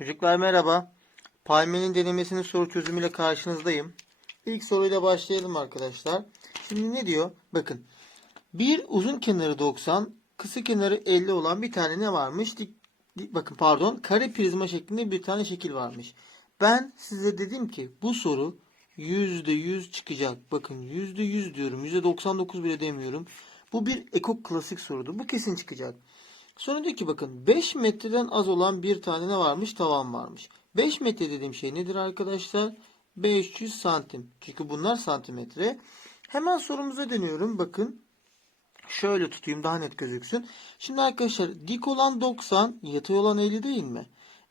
Çocuklar merhaba. Palme'nin denemesinin soru çözümüyle karşınızdayım. İlk soruyla başlayalım arkadaşlar. Şimdi ne diyor? Bakın. Bir uzun kenarı 90, kısa kenarı 50 olan bir tane ne varmış? Dik, dik- bakın pardon, kare prizma şeklinde bir tane şekil varmış. Ben size dedim ki bu soru %100 çıkacak. Bakın %100 diyorum. %99 bile demiyorum. Bu bir ekok klasik sorudur. Bu kesin çıkacak. Sonra diyor ki bakın 5 metreden az olan bir tane ne varmış? Tavan varmış. 5 metre dediğim şey nedir arkadaşlar? 500 santim. Çünkü bunlar santimetre. Hemen sorumuza dönüyorum. Bakın şöyle tutayım daha net gözüksün. Şimdi arkadaşlar dik olan 90, yatay olan 50 değil mi?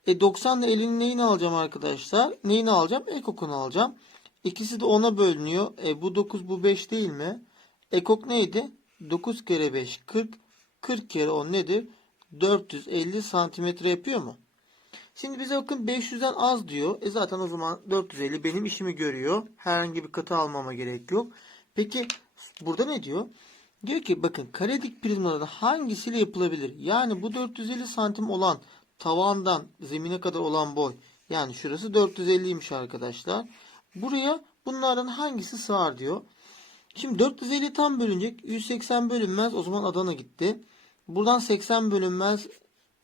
E 90 ile 50'nin neyini alacağım arkadaşlar? Neyini alacağım? Ekokunu alacağım. İkisi de 10'a bölünüyor. E bu 9 bu 5 değil mi? Ekok neydi? 9 kere 5 40. 40 kere 10 nedir? 450 santimetre yapıyor mu? Şimdi bize bakın 500'den az diyor. E zaten o zaman 450 benim işimi görüyor. Herhangi bir katı almama gerek yok. Peki burada ne diyor? Diyor ki bakın kare dik prizmaların hangisiyle yapılabilir? Yani bu 450 santim olan tavandan zemine kadar olan boy. Yani şurası 450'ymiş arkadaşlar. Buraya bunlardan hangisi sığar diyor. Şimdi 450 tam bölünecek. 180 bölünmez. O zaman Adana gitti. Buradan 80 bölünmez.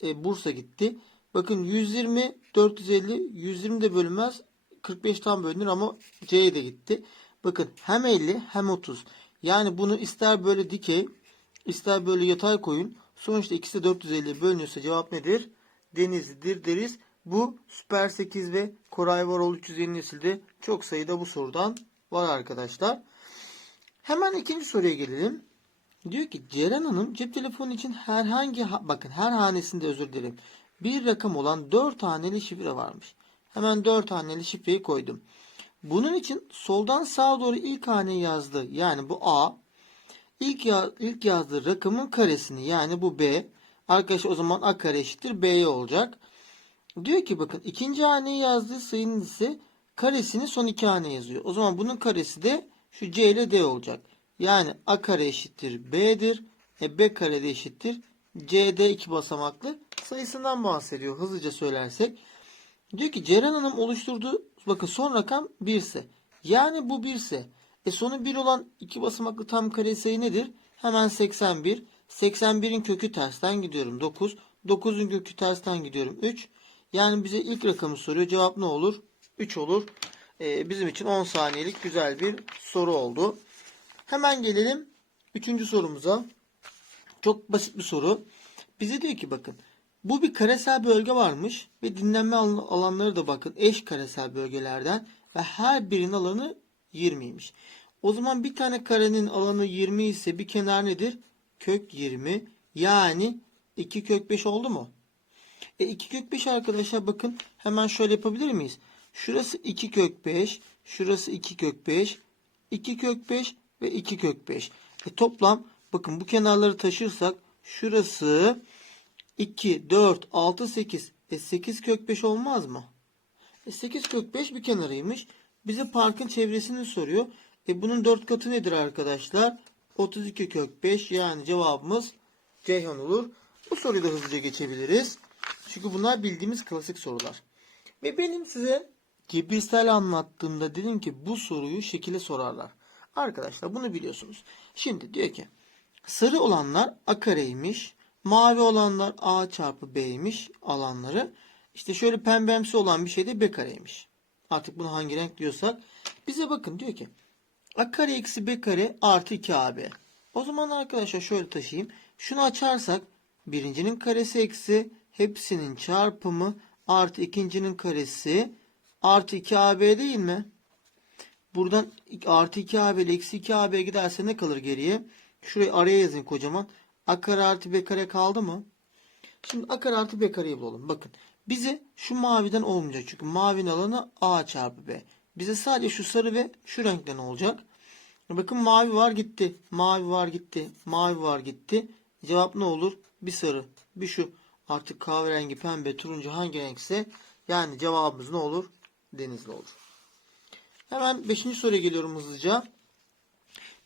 e, Bursa gitti. Bakın 120, 450, 120 de bölünmez. 45 tam bölünür ama C'ye de gitti. Bakın hem 50 hem 30. Yani bunu ister böyle dikey, ister böyle yatay koyun. Sonuçta ikisi de 450 bölünüyorsa cevap nedir? Denizli'dir deriz. Bu Süper 8 ve Koray Varol 350 nesilde çok sayıda bu sorudan var arkadaşlar. Hemen ikinci soruya gelelim. Diyor ki Ceren Hanım cep telefonu için herhangi ha- bakın her hanesinde özür dilerim. Bir rakam olan 4 haneli şifre varmış. Hemen 4 haneli şifreyi koydum. Bunun için soldan sağa doğru ilk haneyi yazdı. Yani bu A. İlk, ya, ilk yazdığı rakamın karesini yani bu B. Arkadaşlar o zaman A kare eşittir B'ye olacak. Diyor ki bakın ikinci haneyi yazdığı sayının ise karesini son iki hane yazıyor. O zaman bunun karesi de şu C ile D olacak. Yani A kare eşittir B'dir. E B kare de eşittir CD iki basamaklı sayısından bahsediyor hızlıca söylersek. Diyor ki Ceren Hanım oluşturduğu bakın son rakam 1 ise. Yani bu 1 ise. E sonu 1 olan iki basamaklı tam kare sayı nedir? Hemen 81. 81'in kökü tersten gidiyorum 9. 9'un kökü tersten gidiyorum 3. Yani bize ilk rakamı soruyor. Cevap ne olur? 3 olur. E, bizim için 10 saniyelik güzel bir soru oldu. Hemen gelelim 3. sorumuza. Çok basit bir soru. Bize diyor ki bakın bu bir karesel bölge varmış ve dinlenme alan- alanları da bakın eş karesel bölgelerden ve her birinin alanı 20'ymiş. O zaman bir tane karenin alanı 20 ise bir kenar nedir? Kök 20 yani 2 kök 5 oldu mu? E 2 kök 5 arkadaşlar bakın hemen şöyle yapabilir miyiz? Şurası 2 kök 5, şurası 2 kök 5, 2 kök 5 ve 2 kök 5. E toplam bakın bu kenarları taşırsak şurası 2, 4, 6, 8. E 8 kök 5 olmaz mı? E 8 kök 5 bir kenarıymış. Bize parkın çevresini soruyor. E bunun 4 katı nedir arkadaşlar? 32 kök 5 yani cevabımız Ceyhan olur. Bu soruyu da hızlıca geçebiliriz. Çünkü bunlar bildiğimiz klasik sorular. Ve benim size cebirsel anlattığımda dedim ki bu soruyu şekilde sorarlar. Arkadaşlar bunu biliyorsunuz. Şimdi diyor ki sarı olanlar a kareymiş. Mavi olanlar a çarpı b'ymiş alanları. İşte şöyle pembemsi olan bir şey de b kareymiş. Artık bunu hangi renk diyorsak. Bize bakın diyor ki a kare eksi b kare artı 2ab. O zaman arkadaşlar şöyle taşıyayım. Şunu açarsak birincinin karesi eksi hepsinin çarpımı artı ikincinin karesi artı 2ab değil mi? Buradan artı 2ab ile eksi 2ab giderse ne kalır geriye? Şurayı araya yazın kocaman. A kare artı B kare kaldı mı? Şimdi A kare artı B kareyi bulalım. Bakın bize şu maviden olmayacak. Çünkü mavinin alanı A çarpı B. Bize sadece şu sarı ve şu renkten olacak. Bakın mavi var gitti. Mavi var gitti. Mavi var gitti. Cevap ne olur? Bir sarı. Bir şu. Artık kahverengi, pembe, turuncu hangi renkse yani cevabımız ne olur? Denizli olur. Hemen 5. soruya geliyorum hızlıca.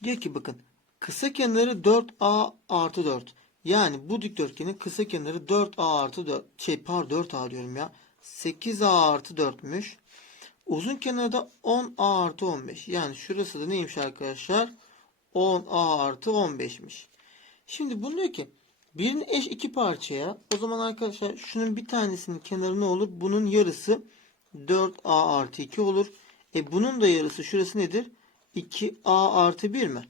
Diyor ki bakın kısa kenarı 4a artı 4. Yani bu dikdörtgenin kısa kenarı 4a artı 4. Şey pardon 4a diyorum ya. 8a artı 4'müş. Uzun kenarı da 10a artı 15. Yani şurası da neymiş arkadaşlar? 10a artı 15'miş. Şimdi bunu diyor ki birini eş iki parçaya o zaman arkadaşlar şunun bir tanesinin kenarı ne olur? Bunun yarısı 4a artı 2 olur. E bunun da yarısı şurası nedir? 2a artı 1 mi?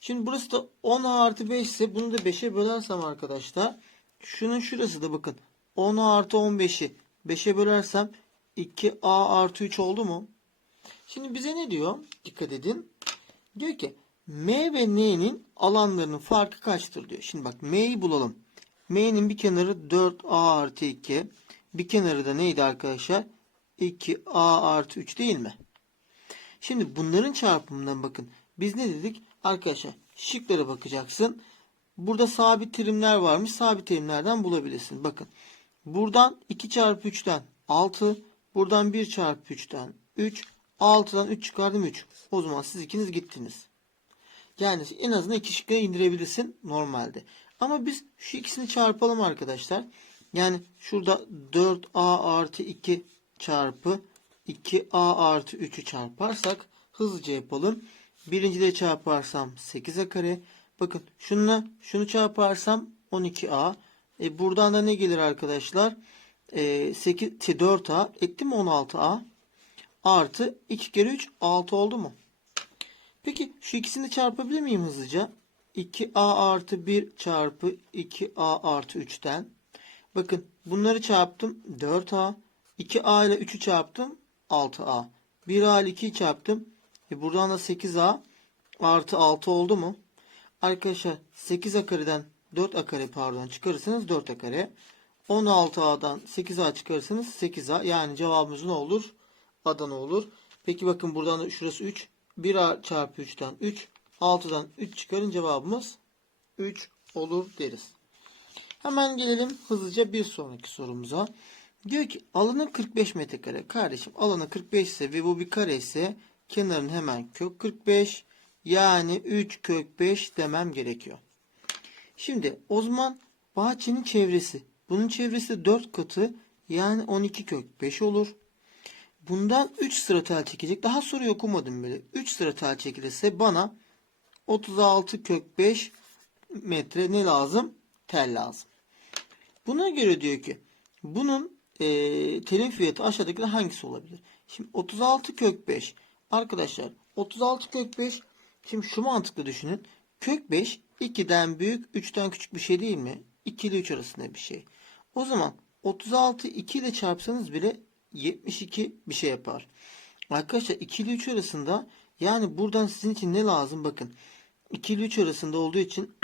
Şimdi burası da 10a artı 5 ise bunu da 5'e bölersem arkadaşlar şunun şurası da bakın 10a artı 15'i 5'e bölersem 2a artı 3 oldu mu? Şimdi bize ne diyor? Dikkat edin. Diyor ki M ve N'nin alanlarının farkı kaçtır diyor. Şimdi bak M'yi bulalım. M'nin bir kenarı 4A artı 2. Bir kenarı da neydi arkadaşlar? 2A artı 3 değil mi? Şimdi bunların çarpımından bakın. Biz ne dedik? Arkadaşlar şıklara bakacaksın. Burada sabit terimler varmış. Sabit terimlerden bulabilirsin. Bakın. Buradan 2 çarpı 3'ten 6. Buradan 1 çarpı 3'ten 3. 6'dan 3 çıkardım 3. O zaman siz ikiniz gittiniz. Yani en azından iki şıkkı indirebilirsin normalde. Ama biz şu ikisini çarpalım arkadaşlar. Yani şurada 4a artı 2 çarpı 2a artı 3'ü çarparsak hızlıca yapalım. Birinciyle çarparsam 8a kare. Bakın şununla şunu çarparsam 12a. E buradan da ne gelir arkadaşlar? E, 8, 4a etti mi 16a? Artı 2 kere 3 6 oldu mu? Peki şu ikisini çarpabilir miyim hızlıca? 2a artı 1 çarpı 2a artı 3'ten. Bakın bunları çarptım 4a. 2a ile 3'ü çarptım 6a. 1a ile 2'yi çarptım. E buradan da 8a artı 6 oldu mu? Arkadaşlar 8a kareden 4a kare pardon çıkarırsanız 4a kare. 16a'dan 8a çıkarırsanız 8a. Yani cevabımız ne olur? Adana olur. Peki bakın buradan da şurası 3. 1 çarpı 3'ten 3. 6'dan 3 çıkarın cevabımız 3 olur deriz. Hemen gelelim hızlıca bir sonraki sorumuza. Diyor ki alanı 45 metrekare. Kardeşim alanı 45 ise ve bu bir kare ise kenarın hemen kök 45 yani 3 kök 5 demem gerekiyor. Şimdi o zaman bahçenin çevresi. Bunun çevresi de 4 katı yani 12 kök 5 olur. Bundan 3 sıra tel çekecek. Daha soruyu okumadım böyle. 3 sıra tel çekilirse bana 36 kök 5 metre ne lazım? Tel lazım. Buna göre diyor ki bunun e, telin fiyatı aşağıdakilerden hangisi olabilir? Şimdi 36 kök 5. Arkadaşlar 36 kök 5 şimdi şu mantıklı düşünün. Kök 5 2'den büyük 3'ten küçük bir şey değil mi? 2 ile 3 arasında bir şey. O zaman 36 2 ile çarpsanız bile 72 bir şey yapar. Arkadaşlar 2 ile 3 arasında yani buradan sizin için ne lazım bakın. 2 ile 3 arasında olduğu için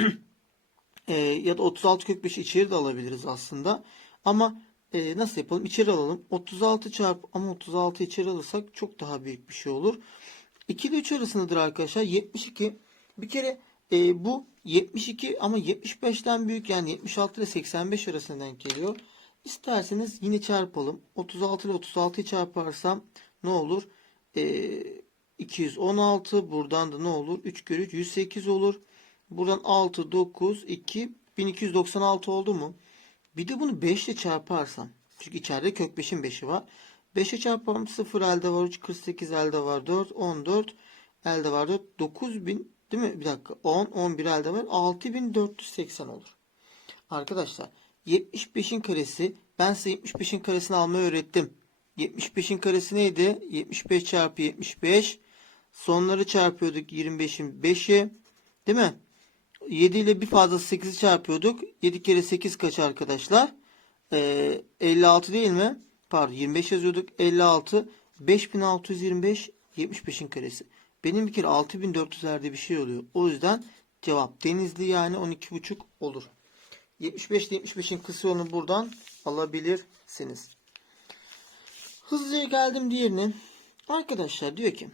e, ya da 36 kök 5 içeri de alabiliriz aslında. Ama e, nasıl yapalım? İçeri alalım. 36 çarpı ama 36 içeri alırsak çok daha büyük bir şey olur. 2 ile 3 arasındadır arkadaşlar. 72 bir kere e, bu 72 ama 75'ten büyük yani 76 ile 85 arasında denk geliyor. İsterseniz yine çarpalım. 36 ile 36'yı çarparsam ne olur? Ee, 216 buradan da ne olur? 3 kere 3 108 olur. Buradan 6 9 2 1296 oldu mu? Bir de bunu 5 ile çarparsam. Çünkü içeride kök 5'in 5'i var. 5'e çarpalım 0 elde var 3 48 elde var 4 14 elde var 4 9000 değil mi? Bir dakika 10 11 elde var 6480 olur. Arkadaşlar 75'in karesi ben size 75'in karesini almayı öğrettim. 75'in karesi neydi? 75 çarpı 75 sonları çarpıyorduk 25'in 5'i değil mi? 7 ile bir fazlası 8'i çarpıyorduk. 7 kere 8 kaç arkadaşlar? Ee, 56 değil mi? Pardon 25 yazıyorduk. 56 5625 75'in karesi. Benim bir kere 6400'lerde bir şey oluyor. O yüzden cevap denizli yani 12,5 olur. 75 ile 75'in kısa yolunu buradan alabilirsiniz. Hızlıca geldim diğerine. Arkadaşlar diyor ki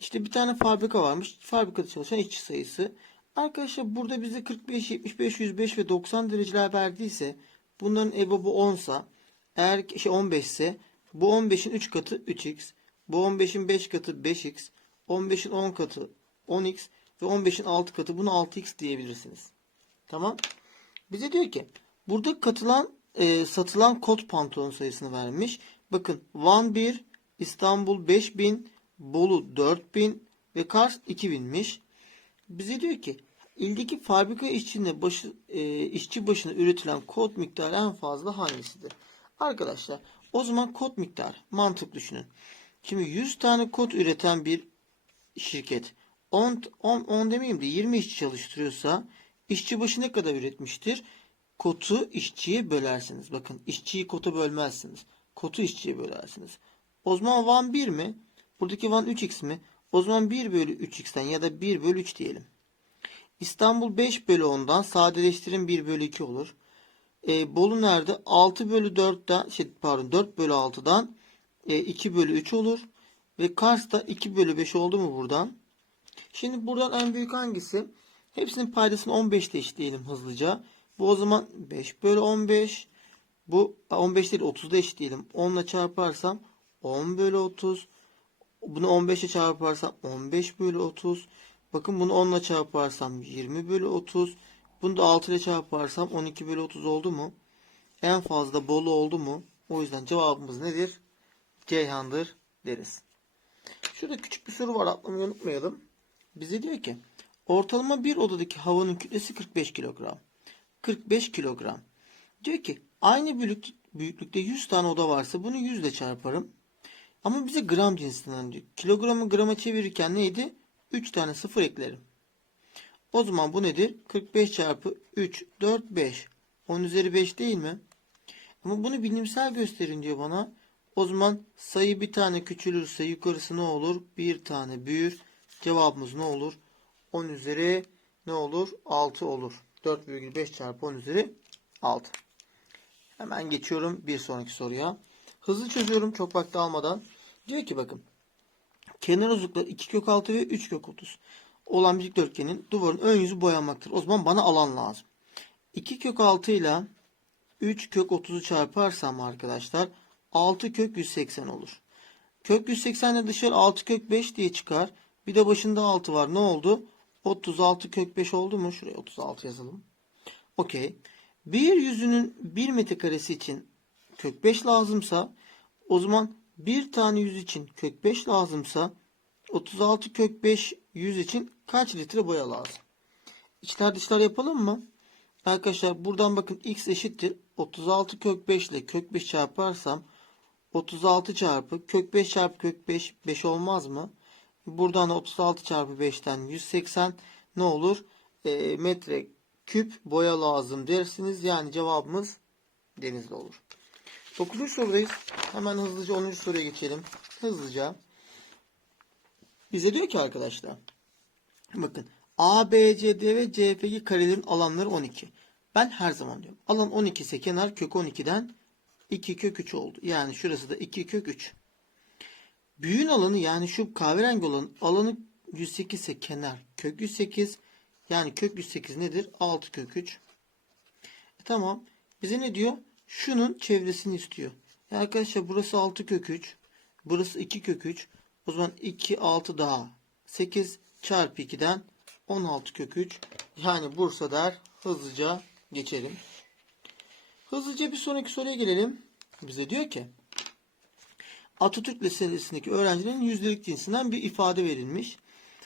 işte bir tane fabrika varmış. Fabrikada çalışan işçi sayısı. Arkadaşlar burada bize 45, 75, 105 ve 90 dereceler verdiyse bunların EBOB'u 10 sa eğer şey 15 ise bu 15'in 3 katı 3x. Bu 15'in 5 katı 5x. 15'in 10 katı 10x ve 15'in 6 katı bunu 6x diyebilirsiniz. Tamam. Bize diyor ki burada katılan e, satılan kot pantolon sayısını vermiş. Bakın Van 1, İstanbul 5000, Bolu 4000 ve Kars 2000'miş. Bize diyor ki ildeki fabrika işçinde başı, e, işçi başına üretilen kot miktarı en fazla hangisidir? Arkadaşlar o zaman kot miktarı mantık düşünün. Şimdi 100 tane kot üreten bir şirket 10, 10, 10 demeyeyim de 20 işçi çalıştırıyorsa işçi başı ne kadar üretmiştir? Kotu işçiye bölersiniz. Bakın işçiyi kota bölmezsiniz. Kotu işçiye bölersiniz. O zaman Van 1 mi? Buradaki Van 3x mi? O zaman 1 bölü 3x'ten ya da 1 bölü 3 diyelim. İstanbul 5 bölü 10'dan sadeleştirin 1 bölü 2 olur. E, Bolu nerede? 6 bölü 4'ten şey, pardon 4 bölü 6'dan e, 2 bölü 3 olur. Ve Kars da 2 bölü 5 oldu mu buradan? Şimdi buradan en büyük hangisi? Hepsinin paydasını 15 ile eşitleyelim hızlıca. Bu o zaman 5 bölü 15. Bu 15 değil 30'da eşitleyelim. 10 ile çarparsam 10 bölü 30. Bunu 15 ile çarparsam 15 bölü 30. Bakın bunu 10 ile çarparsam 20 bölü 30. Bunu da 6 ile çarparsam 12 bölü 30 oldu mu? En fazla bolu oldu mu? O yüzden cevabımız nedir? Ceyhan'dır deriz. Şurada küçük bir soru var atlamayı unutmayalım. Bize diyor ki ortalama bir odadaki havanın kütlesi 45 kilogram. 45 kilogram. Diyor ki aynı büyük, büyüklükte 100 tane oda varsa bunu 100 ile çarparım. Ama bize gram cinsinden diyor. Kilogramı grama çevirirken neydi? 3 tane sıfır eklerim. O zaman bu nedir? 45 çarpı 3, 4, 5. 10 üzeri 5 değil mi? Ama bunu bilimsel gösterin diyor bana. O zaman sayı bir tane küçülürse yukarısı ne olur? Bir tane büyür. Cevabımız ne olur? 10 üzeri ne olur? 6 olur. 4,5 çarpı 10 üzeri 6. Hemen geçiyorum bir sonraki soruya. Hızlı çözüyorum çok vakti almadan. Diyor ki bakın. Kenar uzunlukları 2 kök 6 ve 3 kök 30 olan bir dikdörtgenin duvarın ön yüzü boyanmaktır. O zaman bana alan lazım. 2 kök 6 ile 3 kök 30'u çarparsam arkadaşlar 6 kök 180 olur. Kök 180 ile dışarı 6 kök 5 diye çıkar. Bir de başında 6 var. Ne oldu? 36 kök 5 oldu mu? Şuraya 36 yazalım. Okey. Bir yüzünün 1 metrekaresi için kök 5 lazımsa o zaman bir tane yüz için kök 5 lazımsa 36 kök 5 yüz için kaç litre boya lazım? İçler dışlar yapalım mı? Arkadaşlar buradan bakın x eşittir. 36 kök 5 ile kök 5 çarparsam 36 çarpı kök 5 çarpı kök 5 5 olmaz mı? Buradan da 36 çarpı 5'ten 180 ne olur? E, metre küp boya lazım dersiniz. Yani cevabımız denizli olur. 9. sorudayız. Hemen hızlıca 10. soruya geçelim. Hızlıca. Bize diyor ki arkadaşlar. Bakın A, B, C, D ve CFG karelerin alanları 12. Ben her zaman diyorum. Alan 12 ise kenar kök 12'den 2 kök 3 oldu. Yani şurası da 2 kök 3. Büyüğün alanı yani şu kahverengi olan alanı 108 ise kenar kök 108. Yani kök 108 nedir? 6 kök 3. E tamam. Bize ne diyor? Şunun çevresini istiyor. E arkadaşlar burası 6 kök 3. Burası 2 kök 3. O zaman 2 6 daha 8 çarpı 2'den 16 kök 3. Yani Bursa der. Hızlıca geçelim. Hızlıca bir sonraki soruya gelelim. Bize diyor ki Atatürk Lisesi'ndeki öğrencilerin yüzdelik cinsinden bir ifade verilmiş.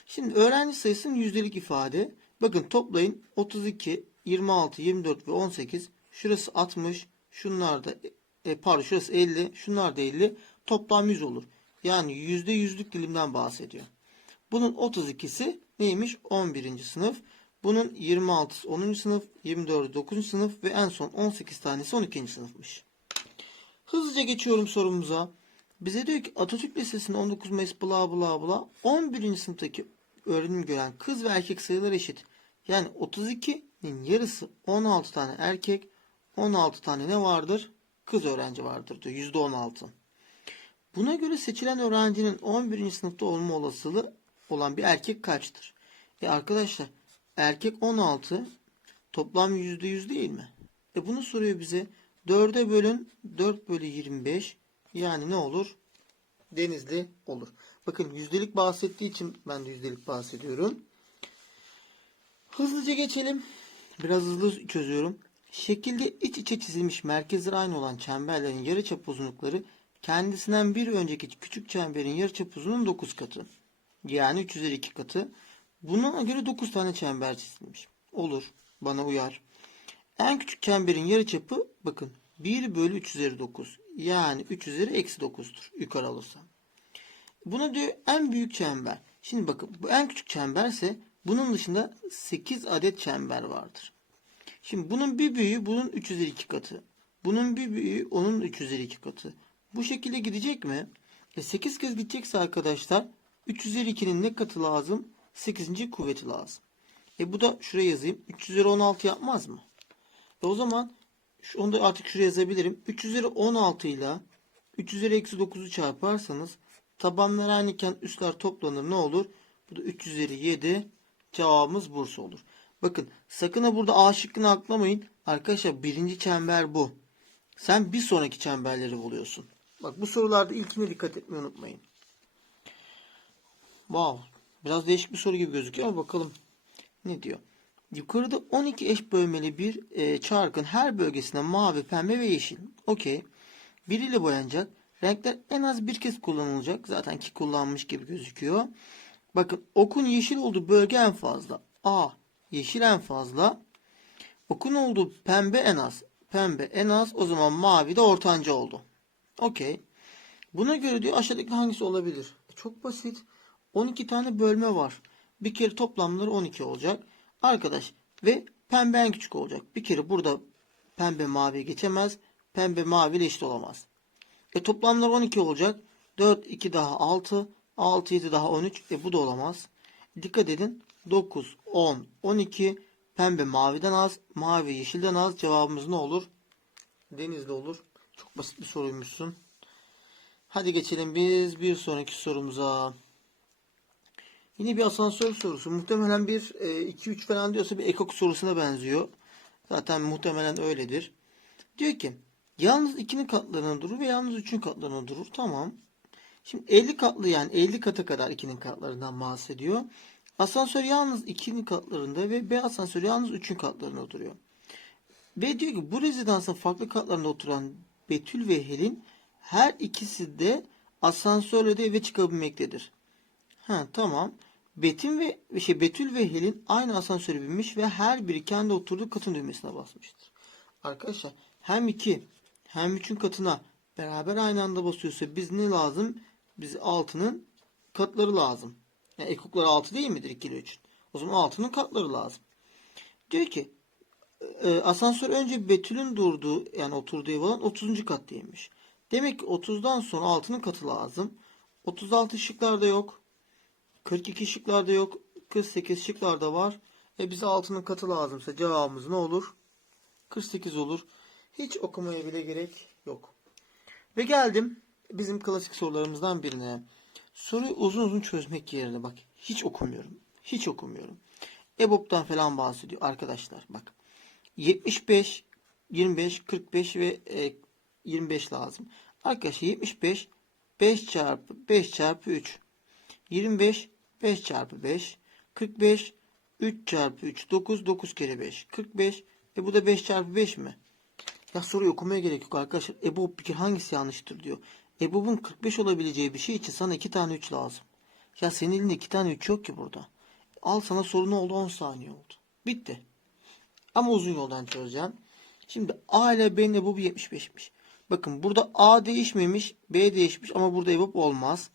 Şimdi öğrenci sayısının yüzdelik ifade. Bakın toplayın 32, 26, 24 ve 18. Şurası 60. Şunlar da e, pardon şurası 50. Şunlar da 50. Toplam 100 olur. Yani yüzde yüzlük dilimden bahsediyor. Bunun 32'si neymiş? 11. sınıf. Bunun 26'sı 10. sınıf, 24'ü 9. sınıf ve en son 18 tanesi 12. sınıfmış. Hızlıca geçiyorum sorumuza. Bize diyor ki Atatürk Lisesi'nin 19 Mayıs bla bla bla 11. sınıftaki öğrenim gören kız ve erkek sayıları eşit. Yani 32'nin yarısı 16 tane erkek, 16 tane ne vardır? Kız öğrenci vardır diyor. %16. Buna göre seçilen öğrencinin 11. sınıfta olma olasılığı olan bir erkek kaçtır? E arkadaşlar erkek 16 toplam %100 değil mi? E bunu soruyor bize. 4'e bölün 4 bölü 25 yani ne olur? Denizli olur. Bakın yüzdelik bahsettiği için ben de yüzdelik bahsediyorum. Hızlıca geçelim. Biraz hızlı çözüyorum. Şekilde iç içe çizilmiş merkezleri aynı olan çemberlerin yarıçap uzunlukları kendisinden bir önceki küçük çemberin yarıçap uzunluğunun 9 katı. Yani 3 üzeri 2 katı. Buna göre 9 tane çember çizilmiş. Olur. Bana uyar. En küçük çemberin yarıçapı bakın 1 bölü 3 üzeri 9. Yani 3 üzeri eksi 9'dur. Yukarı alırsam. Buna diyor en büyük çember. Şimdi bakın bu en küçük çemberse bunun dışında 8 adet çember vardır. Şimdi bunun bir büyüğü bunun 3 üzeri 2 katı. Bunun bir büyüğü onun 3 üzeri 2 katı. Bu şekilde gidecek mi? E 8 kez gidecekse arkadaşlar 3 üzeri 2'nin ne katı lazım? 8. kuvveti lazım. E bu da şuraya yazayım. 3 üzeri 16 yapmaz mı? E o zaman onu da artık şuraya yazabilirim. 3 üzeri 16 ile 3 üzeri eksi 9'u çarparsanız tabanlar aynıken üstler toplanır ne olur? Bu da 3 üzeri 7 cevabımız Bursa olur. Bakın sakın ha burada A şıkkını aklamayın. Arkadaşlar birinci çember bu. Sen bir sonraki çemberleri buluyorsun. Bak bu sorularda ilkine dikkat etmeyi unutmayın. Wow. Biraz değişik bir soru gibi gözüküyor ama bakalım ne diyor. Yukarıda 12 eş bölmeli bir e, çarkın her bölgesine mavi, pembe ve yeşil. Okey. Biriyle boyanacak. Renkler en az bir kez kullanılacak. Zaten ki kullanmış gibi gözüküyor. Bakın okun yeşil olduğu bölge en fazla. A. Yeşil en fazla. Okun olduğu pembe en az. Pembe en az. O zaman mavi de ortanca oldu. Okey. Buna göre diyor aşağıdaki hangisi olabilir? E, çok basit. 12 tane bölme var. Bir kere toplamları 12 olacak. Arkadaş ve pembe en küçük olacak. Bir kere burada pembe mavi geçemez. Pembe mavi ile eşit olamaz. E toplamlar 12 olacak. 4, 2 daha 6. 6, 7 daha 13. E bu da olamaz. Dikkat edin. 9, 10, 12. Pembe maviden az. Mavi yeşilden az. Cevabımız ne olur? Denizli olur. Çok basit bir soruymuşsun. Hadi geçelim biz bir sonraki sorumuza. Yine bir asansör sorusu. Muhtemelen bir 2-3 falan diyorsa bir ekok sorusuna benziyor. Zaten muhtemelen öyledir. Diyor ki yalnız 2'nin katlarına durur ve yalnız 3'ün katlarına durur. Tamam. Şimdi 50 katlı yani 50 kata kadar 2'nin katlarından bahsediyor. Asansör yalnız 2'nin katlarında ve B asansörü yalnız 3'ün katlarında duruyor. Ve diyor ki bu rezidansın farklı katlarında oturan Betül ve Helin her ikisi de asansörle de eve çıkabilmektedir. Ha tamam. Betim ve şey Betül ve Helin aynı asansöre binmiş ve her biri kendi oturduğu katın düğmesine basmıştır. Arkadaşlar hem iki hem üçün katına beraber aynı anda basıyorsa biz ne lazım? Biz altının katları lazım. Yani ekokları 6 değil midir 2 ile 3'ün? O zaman altının katları lazım. Diyor ki e, asansör önce Betül'ün durduğu yani oturduğu ev olan 30. kattaymış. Demek ki 30'dan sonra altının katı lazım. 36 şıklarda yok. 42 şıklarda yok. 48 şıklarda var. E bize altının katı lazımsa cevabımız ne olur? 48 olur. Hiç okumaya bile gerek yok. Ve geldim bizim klasik sorularımızdan birine. Soruyu uzun uzun çözmek yerine bak hiç okumuyorum. Hiç okumuyorum. EBOB'dan falan bahsediyor arkadaşlar bak. 75, 25, 45 ve e, 25 lazım. Arkadaşlar 75 5 çarpı 5 çarpı 3. 25 5 çarpı 5. 45 3 çarpı 3 9 9 kere 5 45 e bu da 5 çarpı 5 mi? Ya soruyu okumaya gerek yok arkadaşlar. EBOB bir kere hangisi yanlıştır diyor. EBOB'un 45 olabileceği bir şey için sana 2 tane 3 lazım. Ya senin elinde 2 tane 3 yok ki burada. Al sana soru ne oldu 10 saniye oldu. Bitti. Ama uzun yoldan çözeceğim. Şimdi A ile B'nin EBOB'u 75'miş. Bakın burada A değişmemiş, B değişmiş ama burada EBOB olmaz.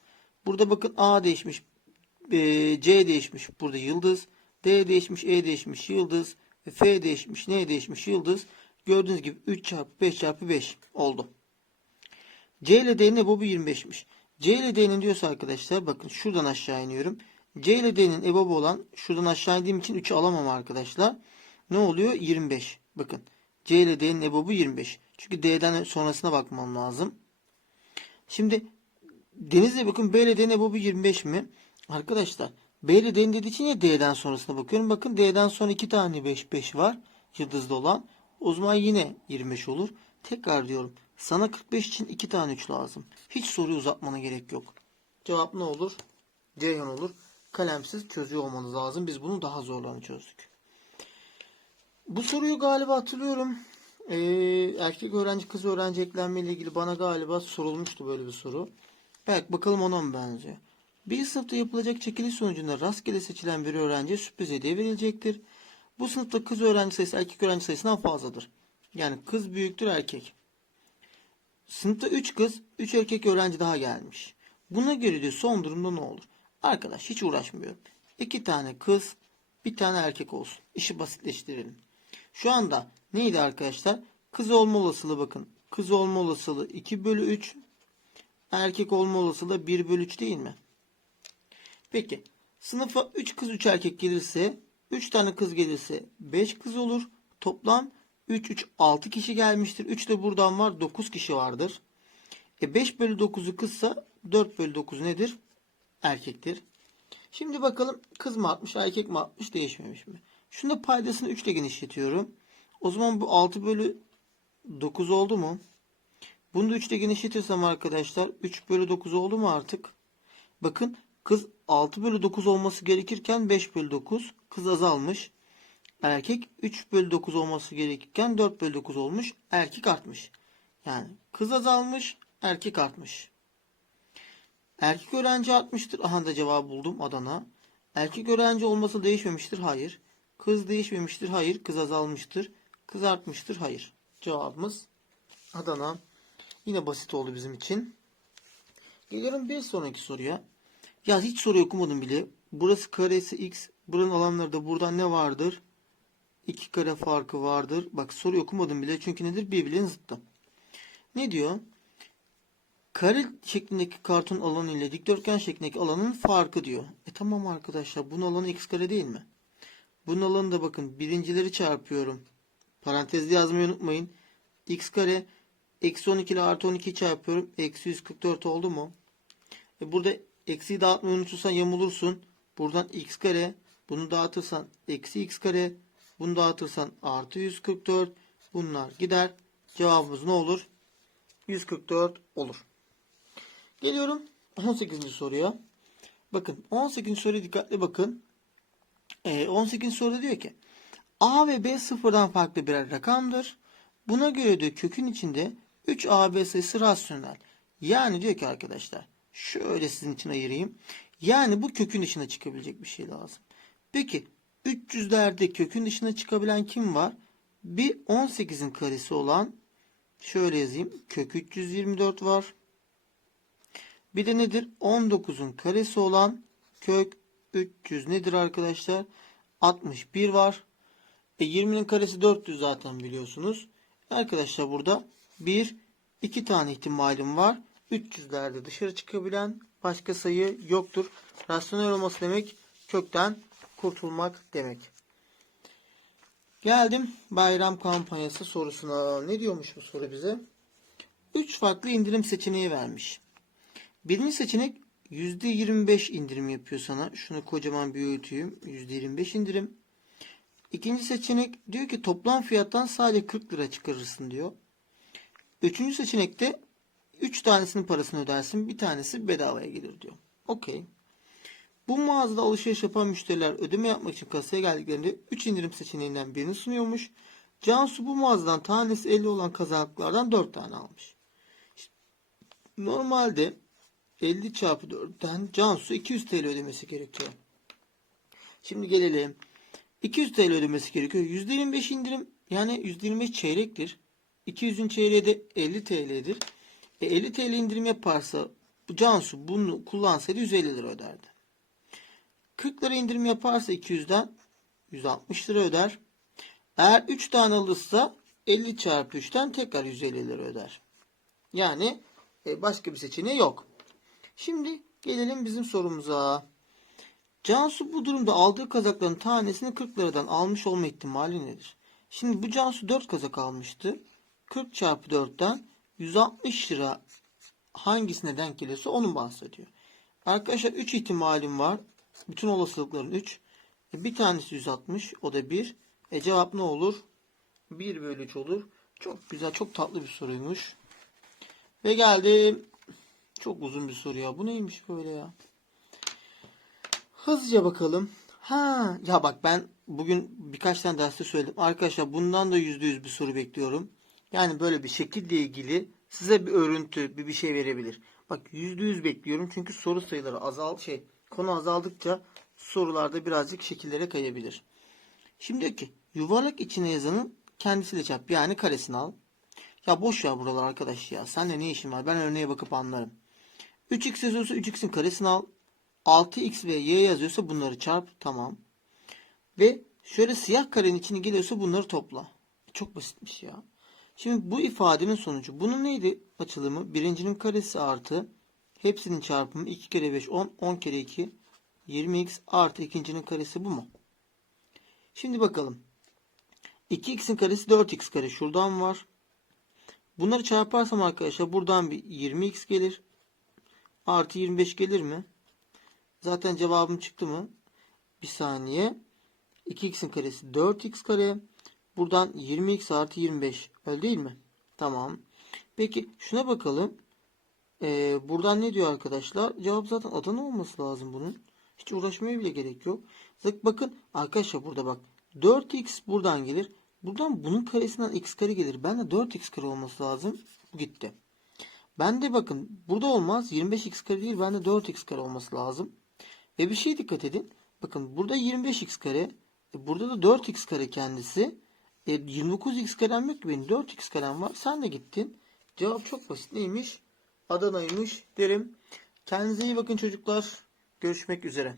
Burada bakın A değişmiş, C değişmiş, burada yıldız. D değişmiş, E değişmiş, yıldız. F değişmiş, N değişmiş, yıldız. Gördüğünüz gibi 3 çarpı 5 çarpı 5 oldu. C ile D'nin EBOB'u 25'miş. C ile D'nin diyorsa arkadaşlar bakın şuradan aşağı iniyorum. C ile D'nin EBOB'u olan şuradan aşağı indiğim için 3'ü alamam arkadaşlar. Ne oluyor? 25. Bakın C ile D'nin EBOB'u 25. Çünkü D'den sonrasına bakmam lazım. Şimdi Deniz'le bakın B ile D'nin EBOB'u 25 mi? Arkadaşlar B ile D'nin dediği için ya D'den sonrasına bakıyorum. Bakın D'den sonra 2 tane 5 5 var. Yıldızlı olan. O zaman yine 25 olur. Tekrar diyorum. Sana 45 için 2 tane 3 lazım. Hiç soruyu uzatmana gerek yok. Cevap ne olur? Ceyhan olur. Kalemsiz çözüyor olmanız lazım. Biz bunu daha zorlarını çözdük. Bu soruyu galiba hatırlıyorum. Ee, erkek öğrenci kız öğrenci eklenme ile ilgili bana galiba sorulmuştu böyle bir soru. Belki bakalım ona mı benziyor. Bir sınıfta yapılacak çekiliş sonucunda rastgele seçilen bir öğrenciye sürpriz hediye verilecektir. Bu sınıfta kız öğrenci sayısı erkek öğrenci sayısından fazladır. Yani kız büyüktür erkek. Sınıfta 3 kız, 3 erkek öğrenci daha gelmiş. Buna göre diyor son durumda ne olur? Arkadaş hiç uğraşmıyorum. 2 tane kız, bir tane erkek olsun. İşi basitleştirelim. Şu anda neydi arkadaşlar? Kız olma olasılığı bakın. Kız olma olasılığı 2 bölü 3. Erkek olma olasılığı 1 bölü 3 değil mi? Peki. Sınıfa 3 kız 3 erkek gelirse 3 tane kız gelirse 5 kız olur. Toplam 3 3 6 kişi gelmiştir. 3 de buradan var 9 kişi vardır. E 5 bölü 9'u kızsa 4 bölü 9 nedir? Erkektir. Şimdi bakalım kız mı atmış erkek mi atmış değişmemiş mi? Şunda paydasını 3 ile genişletiyorum. O zaman bu 6 bölü 9 oldu mu? Bunu da 3 ile genişletirsem arkadaşlar 3 bölü 9 oldu mu artık? Bakın kız 6 bölü 9 olması gerekirken 5 bölü 9. Kız azalmış. Erkek 3 bölü 9 olması gerekirken 4 bölü 9 olmuş. Erkek artmış. Yani kız azalmış, erkek artmış. Erkek öğrenci artmıştır. Aha da cevabı buldum Adana. Erkek öğrenci olması değişmemiştir. Hayır. Kız değişmemiştir. Hayır. Kız azalmıştır. Kız artmıştır. Hayır. Cevabımız Adana. Yine basit oldu bizim için. Geliyorum bir sonraki soruya. Ya hiç soru okumadım bile. Burası karesi x. Buranın alanları da buradan ne vardır? 2 kare farkı vardır. Bak soru okumadım bile. Çünkü nedir? Birbirinin zıttı. Ne diyor? Kare şeklindeki karton alanı ile dikdörtgen şeklindeki alanın farkı diyor. E tamam arkadaşlar. Bunun alanı x kare değil mi? Bunun alanı da bakın. Birincileri çarpıyorum. Parantezde yazmayı unutmayın. x kare eksi 12 ile artı 12 çarpıyorum. Eksi 144 oldu mu? E burada eksiyi dağıtmayı unutursan yamulursun. Buradan x kare. Bunu dağıtırsan eksi x kare. Bunu dağıtırsan artı 144. Bunlar gider. Cevabımız ne olur? 144 olur. Geliyorum 18. soruya. Bakın 18. soruya dikkatli bakın. Ee, 18. soruda diyor ki A ve B sıfırdan farklı birer rakamdır. Buna göre diyor kökün içinde 3 AB sayısı rasyonel. Yani diyor ki arkadaşlar şöyle sizin için ayırayım. Yani bu kökün dışına çıkabilecek bir şey lazım. Peki 300'lerde kökün dışına çıkabilen kim var? Bir 18'in karesi olan şöyle yazayım. Kök 324 var. Bir de nedir? 19'un karesi olan kök 300 nedir arkadaşlar? 61 var. E 20'nin karesi 400 zaten biliyorsunuz. Arkadaşlar burada bir iki tane ihtimalim var. 300'lerde dışarı çıkabilen başka sayı yoktur. Rasyonel olması demek kökten kurtulmak demek. Geldim bayram kampanyası sorusuna. Ne diyormuş bu soru bize? 3 farklı indirim seçeneği vermiş. Birinci seçenek %25 indirim yapıyor sana. Şunu kocaman büyüteyim. %25 indirim. İkinci seçenek diyor ki toplam fiyattan sadece 40 lira çıkarırsın diyor. Üçüncü seçenekte 3 tanesinin parasını ödersin. Bir tanesi bedavaya gelir diyor. Okey. Bu mağazada alışveriş yapan müşteriler ödeme yapmak için kasaya geldiklerinde 3 indirim seçeneğinden birini sunuyormuş. Cansu bu mağazadan tanesi 50 olan kazanlıklardan 4 tane almış. Normalde 50 çarpı 4'ten Cansu 200 TL ödemesi gerekiyor. Şimdi gelelim. 200 TL ödemesi gerekiyor. %25 indirim yani %25 çeyrektir. 200'ün çeyreği de 50 TL'dir. E 50 TL indirim yaparsa Cansu bunu kullansaydı 150 lira öderdi. 40 lira indirim yaparsa 200'den 160 lira öder. Eğer 3 tane alırsa 50 çarpı 3'ten tekrar 150 lira öder. Yani e, başka bir seçeneği yok. Şimdi gelelim bizim sorumuza. Cansu bu durumda aldığı kazakların tanesini 40 liradan almış olma ihtimali nedir? Şimdi bu Cansu 4 kazak almıştı. 40 çarpı 4'ten 160 lira hangisine denk gelirse onu bahsediyor. Arkadaşlar 3 ihtimalim var. Bütün olasılıkların 3. E, bir tanesi 160 o da 1. E cevap ne olur? 1 bölü 3 olur. Çok güzel çok tatlı bir soruymuş. Ve geldim. Çok uzun bir soru ya. Bu neymiş böyle ya? Hızlıca bakalım. Ha ya bak ben bugün birkaç tane derste söyledim. Arkadaşlar bundan da %100 bir soru bekliyorum. Yani böyle bir şekille ilgili size bir örüntü, bir bir şey verebilir. Bak %100 bekliyorum çünkü soru sayıları azal şey konu azaldıkça sorularda birazcık şekillere kayabilir. Şimdi diyor ki yuvarlak içine yazanın kendisiyle çarp. Yani karesini al. Ya boş ver buralar arkadaş ya. Sende ne işin var? Ben örneğe bakıp anlarım. 3x yazıyorsa 3x'in karesini al. 6x ve y yazıyorsa bunları çarp. Tamam. Ve şöyle siyah karenin içine geliyorsa bunları topla. Çok basitmiş ya. Şimdi bu ifadenin sonucu. Bunun neydi açılımı? Birincinin karesi artı hepsinin çarpımı 2 kere 5 10 10 kere 2 20x artı ikincinin karesi bu mu? Şimdi bakalım. 2x'in karesi 4x kare şuradan var. Bunları çarparsam arkadaşlar buradan bir 20x gelir. Artı 25 gelir mi? Zaten cevabım çıktı mı? Bir saniye. 2x'in karesi 4x kare. Buradan 20x artı 25. Öyle değil mi? Tamam. Peki şuna bakalım. Ee, buradan ne diyor arkadaşlar? Cevap zaten Adana olması lazım bunun. Hiç uğraşmaya bile gerek yok. Bakın arkadaşlar burada bak. 4x buradan gelir. Buradan bunun karesinden x kare gelir. Ben de 4x kare olması lazım. Bu gitti. Ben de bakın burada olmaz. 25x kare değil. Ben de 4x kare olması lazım. Ve bir şey dikkat edin. Bakın burada 25x kare. E, burada da 4x kare kendisi. E, 29x karem yok ki benim. 4x karem var. Sen de gittin. Cevap çok basit. Neymiş? Adana'ymış derim. Kendinize iyi bakın çocuklar. Görüşmek üzere.